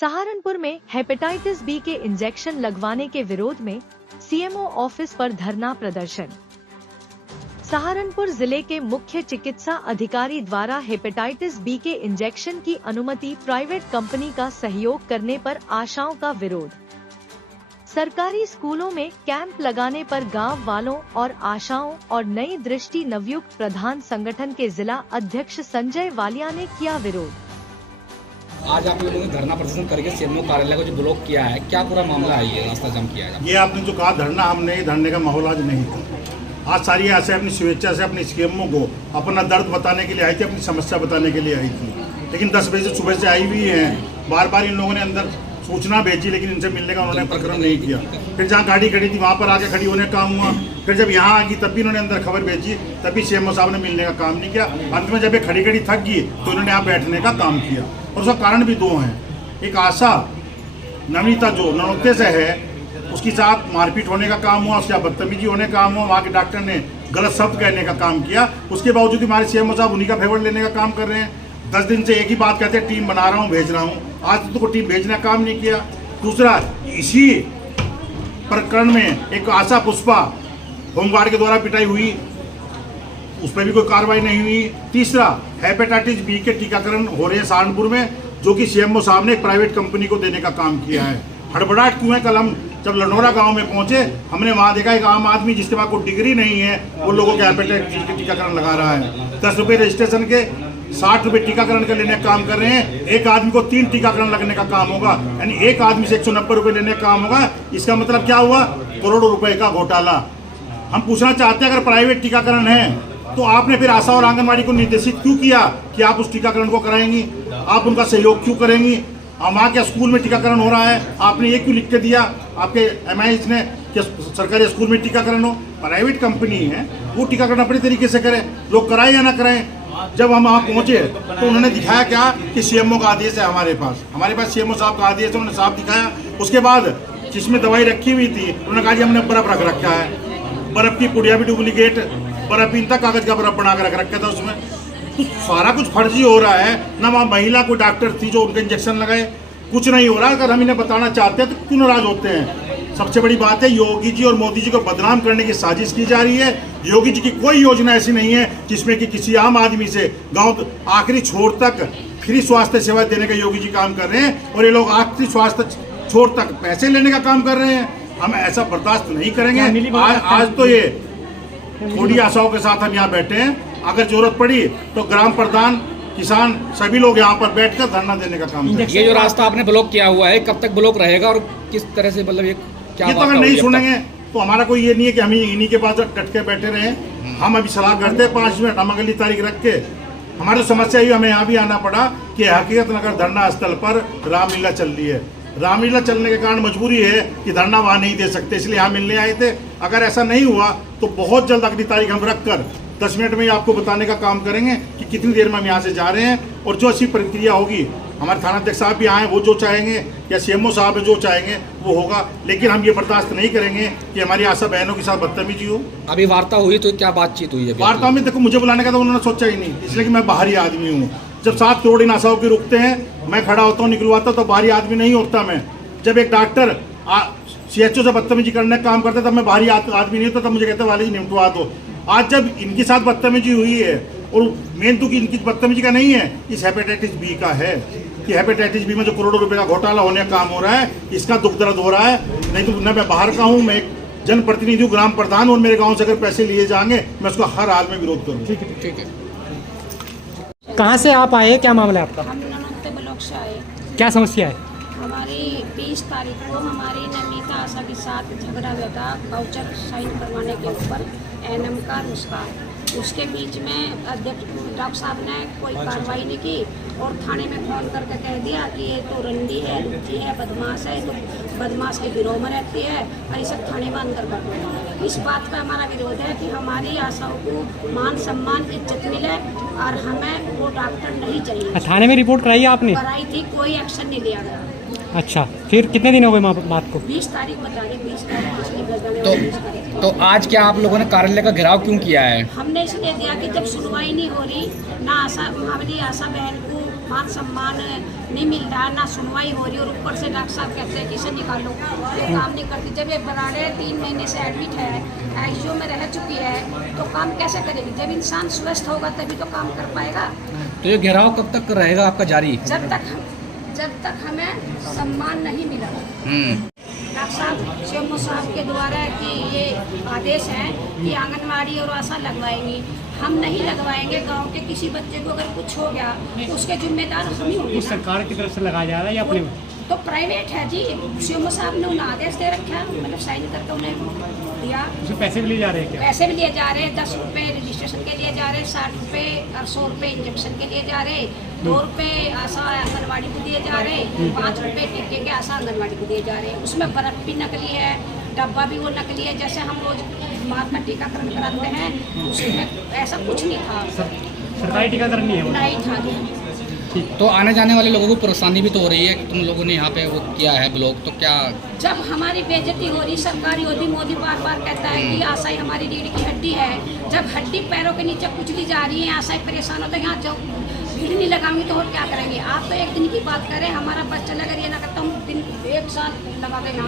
सहारनपुर में hepatitis B के injection लगवाने के विरोध में सीएमओ ऑफिस पर धरना प्रदर्शन। सहारनपुर जिले के मुख्य चिकित्सा अधिकारी द्वारा हेपेटाइटिस बी के इंजेक्शन की अनुमति प्राइवेट कंपनी का सहयोग करने पर आशाओं का विरोध। सरकारी स्कूलों में कैंप लगाने पर गांव वालों और आशाओं और नई दृष्टि नवयुक्त प्रधान संगठन के जिला अध्यक्ष संजय वालिया ने किया विरोध। आज आप लोगों ने धरना प्रदर्शन करके सीएमओ कार्यालय को जो ब्लॉक किया है, क्या पूरा मामला है? ये रास्ता जाम किया है। ये आपने जो कहा धरना, हमने धरने का माहौल आज नहीं था। आज सारी ऐसे अपनी स्वेच्छा से अपने सीएमओ को अपना दर्द बताने के लिए आई थी, अपनी समस्या बताने के लिए आई थी। लेकिन 10 बजे सुबह से आई हुई हैं। बार बार इन लोगों ने अंदर सूचना भेजी, लेकिन इनसे मिलने का उन्होंने प्रकरण नहीं किया। फिर जहाँ गाड़ी खड़ी थी वहाँ पर आके खड़ी होने का काम हुआ। फिर जब यहाँ आ गई तब भी इन्होंने अंदर खबर भेजी, तभी सीएमओ साहब ने मिलने का काम नहीं किया। अंत में जब ये खड़ी खड़ी थक गई तो इन्होंने यहाँ बैठने का काम किया। और उसका कारण भी 2 हैं। एक आशा नमिता जो ननौते से है, उसके साथ मारपीट होने का काम हुआ, उसके साथ बदतमीजी होने का काम हुआ, वहाँ के डॉक्टर ने गलत शब्द कहने का काम किया। उसके बावजूद हमारे सीएमओ साहब उन्हीं का फेवर लेने का काम कर रहे हैं। 10 दिन से एक ही बात कहते हैं, टीम बना रहा हूँ, भेज रहा हूँ। आज तो टीम भेजने का काम नहीं किया। दूसरा, इसी प्रकरण में एक आशा पुष्पा होमगार्ड के द्वारा पिटाई हुई, उस पर भी कोई कार्रवाई नहीं हुई। तीसरा, हेपेटाइटिस बी के टीकाकरण हो रहे हैं सहारनपुर में, जो कि सीएमओ साहब ने एक प्राइवेट कंपनी को देने का काम किया है। हड़बड़ाहट क्यों है? कल हम जब लनोरा गांव में पहुंचे, हमने वहां देखा एक आम आदमी जिसके पास कोई डिग्री नहीं है, वो लोगों के हेपेटाइटिस के टीकाकरण लगा रहा है। 10 रुपये रजिस्ट्रेशन के, 60 रुपये टीकाकरण के लेने का काम कर रहे हैं। एक आदमी को 3 टीकाकरण लगने का काम होगा, यानी एक आदमी से 190 रुपये लेने का काम होगा। इसका मतलब क्या हुआ? करोड़ों रुपए का घोटाला। हम पूछना चाहते हैं, अगर प्राइवेट टीकाकरण है तो आपने फिर आशा और आंगनबाड़ी को निर्देशित क्यों किया कि आप उस टीकाकरण को कराएंगी? आप उनका सहयोग क्यों करेंगी? वहाँ के स्कूल में टीकाकरण हो रहा है, आपने ये क्यों लिख के दिया आपके MIH ने कि सरकारी स्कूल में टीकाकरण हो? प्राइवेट कंपनी है, वो टीकाकरण अपने तरीके से करे, लोग कराएं या ना कराएं। जब हम वहाँ पहुँचे तो उन्होंने दिखाया क्या कि सीएमओ का आदेश है हमारे पास सीएमओ साहब का आदेश है, उन्होंने साफ दिखाया। उसके बाद जिसमें दवाई रखी हुई थी, उन्होंने कहा जी हमने बर्फ़ रख रखा है, बर्फ़ की पुड़िया भी डुप्लीकेट, बर्फ़ इन तक कागज का बर्फ़ बना कर रख रखा था उसमें। तो सारा कुछ फर्जी हो रहा है ना। वहाँ महिला कोई डॉक्टर थी जो उनके इंजेक्शन लगाए, कुछ नहीं हो रहा। अगर हम इन्हें बताना चाहते हैं तो क्यों नाराज होते हैं? सबसे बड़ी बात है, योगी जी और मोदी जी को बदनाम करने की साजिश की जा रही है। योगी जी की कोई योजना ऐसी नहीं है जिसमें कि किसी आम आदमी से गाँव आखिरी छोर तक फ्री स्वास्थ्य सेवा देने का योगी जी काम कर रहे हैं, और ये लोग आखिरी स्वास्थ्य छोर तक पैसे लेने का काम कर रहे हैं। हम ऐसा बर्दाश्त नहीं करेंगे। आज तो ये थोड़ी आशाओं के साथ हम यहाँ बैठे हैं। अगर जरूरत पड़ी तो ग्राम प्रधान, किसान, सभी लोग यहाँ पर बैठकर धरना देने का काम करेंगे। ये जो रास्ता आपने ब्लॉक किया हुआ है, कब तक ब्लॉक रहेगा और किस तरह से, मतलब ये क्या? ये तो अगर नहीं सुनेंगे तो हमारा कोई ये नहीं है कि हम इन्हीं के पास डट के बैठे रहे। हम अभी सलाह करते हैं 5 मिनट, हम अगली तारीख रख के। हमारी समस्या ही हमें यहाँ भी आना पड़ा कि हकीकत नगर धरना स्थल पर रामलीला चल रही है। रामलीला चलने के कारण मजबूरी है कि धरना वहाँ नहीं दे सकते, इसलिए यहाँ मिलने आए थे। अगर ऐसा नहीं हुआ तो बहुत जल्द अगली तारीख हम रख कर 10 मिनट में ही आपको बताने का काम करेंगे कि कितनी देर में हम यहाँ से जा रहे हैं। और जो अच्छी प्रक्रिया होगी, हमारे थानाध्यक्ष साहब भी आए, वो जो चाहेंगे, या सीएमओ साहब जो चाहेंगे वो होगा। लेकिन हम ये बर्दाश्त नहीं करेंगे कि हमारी आशा बहनों के साथ बदतमीजी हो। अभी वार्ता हुई तो क्या बातचीत हुई है? वार्ता में देखो, मुझे बुलाने का तो उन्होंने सोचा ही नहीं, इसलिए कि मैं बाहरी आदमी हूँ। जब 7 करोड़ इन आशाओं के रुकते हैं, मैं खड़ा होता हूँ, निकलवाता, तो बाहरी आदमी नहीं होता मैं। जब एक डॉक्टर CHO से बदतमीजी करने का काम करता, तब मैं बाहरी आदमी नहीं होता, तब मुझे कहते वाले जी निपटवा दो। आज जब इनके साथ बदतमीजी हुई है, और मेन तो कि इनकी बदतमीजी का नहीं है, इस हेपेटाइटिस बी का है कि हेपेटाइटिस बी में जो करोड़ों रुपए का घोटाला होने का काम हो रहा है, इसका दुख दर्द हो रहा है। नहीं तो न मैं बाहर का हूँ, मैं एक जनप्रतिनिधि हूँ, ग्राम प्रधान हूँ, और मेरे गाँव से अगर पैसे लिए जाएंगे मैं उसका हर हाल में विरोध करूँगा। ठीक है। कहाँ से आप आए, क्या मामला है आपका? हम ननौते ब्लॉक से आए। क्या समस्या है? हमारी 20 तारीख को हमारी नमिता आशा के साथ झगड़ा हुआ था वाउचर साइन करवाने के ऊपर, NM का नुस्खा। उसके बीच में अध्यक्ष डॉक्टर साहब ने कोई कार्रवाई नहीं की, और थाने में फ़ोन करके कह दिया कि ये तो रंडी है, लुच्ची है, बदमाश है, तो बदमाश के गिरोह में रहती है, और इसे थाने में अंदर कर दो। इस बात का हमारा विरोध है कि हमारी आशाओं को मान सम्मान इज्जत मिले, और हमें वो डॉक्टर नहीं चाहिए। थाने में रिपोर्ट कराई आपने? कराई थी, कोई एक्शन नहीं लिया गया। अच्छा, फिर कितने दिन हो गए बात को? 20 तारीख बता रहे, 20 तारीख पिछली गजल। तो आज क्या आप लोगों ने कार्यालय का घेराव क्यों किया है? हमने इसलिए दिया कि जब सुनवाई नहीं हो रही, ना आशा, हमारी आशा बहन को मान सम्मान नहीं मिल रहा, ना सुनवाई हो रही, और ऊपर से डॉक्टर साहब कहते हैं कि इसे निकालो, ये काम नहीं करती। जब ये बराड़े 3 महीने से एडमिट है, आईसीयू में रह चुकी है, तो काम कैसे करेगी? जब इंसान स्वस्थ होगा तभी तो काम कर पाएगा। तो ये घेराव कब तक रहेगा आपका जारी? जब तक हमें सम्मान नहीं मिला। डॉक्टर साहब सीएमओ साहब के द्वारा कि ये आदेश है कि आंगनवाड़ी और आशा लगवाएंगी, हम नहीं लगवाएंगे। गांव के किसी बच्चे को अगर कुछ हो गया तो उसके जिम्मेदार हम ही होंगे। सरकार की तरफ से लगाया जा रहा है या अपने? तो प्राइवेट है जी, सीएमओ साहब ने उन्हें आदेश दे रखा है, मतलब साइन करके उन्हें दिया। उसमें पैसे भी लिए जा रहे हैं क्या? पैसे भी लिए जा रहे हैं, 10 रुपये रजिस्ट्रेशन के लिए जा रहे हैं, 60 रुपये और 100 रुपये इंजेक्शन के लिए जा रहे हैं, 2 रुपये आशा आंगनवाड़ी को दिए जा रहे हैं, 5 रुपये टीके के आशा आंगनवाड़ी को दिए जा रहे हैं। उसमें बर्फ भी नकली है, डब्बा भी वो नकली है, जैसे हम रोज माँ का टीकाकरण कराते हैं उसमें ऐसा कुछ नहीं था। सरकारी टीकाकरण नहीं है? नहीं था जी। तो आने जाने वाले लोगों को परेशानी भी तो हो रही है कि तुम लोगों ने यहाँ पे वो किया है ब्लॉक, तो क्या? जब हमारी बेइज्जती हो रही, सरकारी होती, मोदी बार बार कहता है कि आशाएं हमारी रीढ़ की हड्डी है, जब हड्डी पैरों के नीचे कुचली जा रही है, आशाएं परेशान होते हैं, यहाँ जब भीड़ नहीं लगाऊंगी तो और क्या करेंगे? आप तो एक दिन की बात करें, हमारा बच्चा अगर ये ना करता हम दिन 1 साल लगा देना।